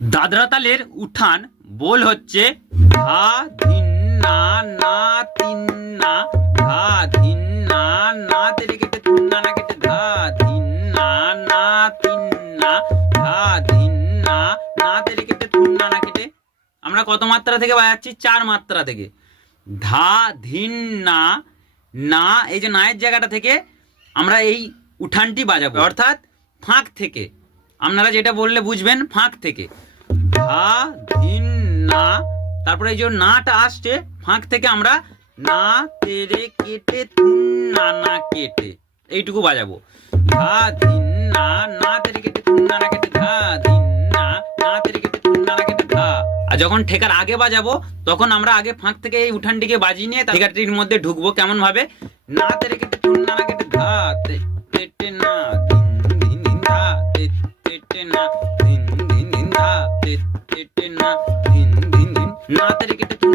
দাদরা তালের উঠান বোল হচ্ছে ধা ধিন না না তিন না ধা ধিন না না তেরে কেটে তুন না না কেটে ধা ধিন না না তিন না ধা ধিন না না তেরে কেটে তুন না না কেটে আমরা কত মাত্রা থেকে বাজাচ্ছি? চার মাত্রা থেকে। ধা ধিন না না, এই যে নায়ের জায়গাটা থেকে আমরা এই উঠানটি বাজাবো। অর্থাৎ ফাঁক থেকে। আপনারা যেটা বললে বুঝবেন, ফাঁক থেকে। ধা, ধিন, না। তারপরে এই যে নাটা আসছে, ফাঁক থেকে আমরা না, তেরে, কেটে না না, কেটে, এইটুকু বাজাবো। ধা, ধিন, না না, তেরে, কেটে না না, কেটে, ধা, ধিন, না না, তেরে, কেটে না না, কেটে, ধা। আর যখন ঠেকার আগে বাজাবো, তখন আমরা আগে ফাঁক থেকে এই উঠানটিকে বাজিয়ে নিয়ে ঠেকাটির মধ্যে ঢুকবো কেমন ভাবে না, তেরে, কেটে না না, কেটে, ধা কেটে, না। ধিন ধিন ধিন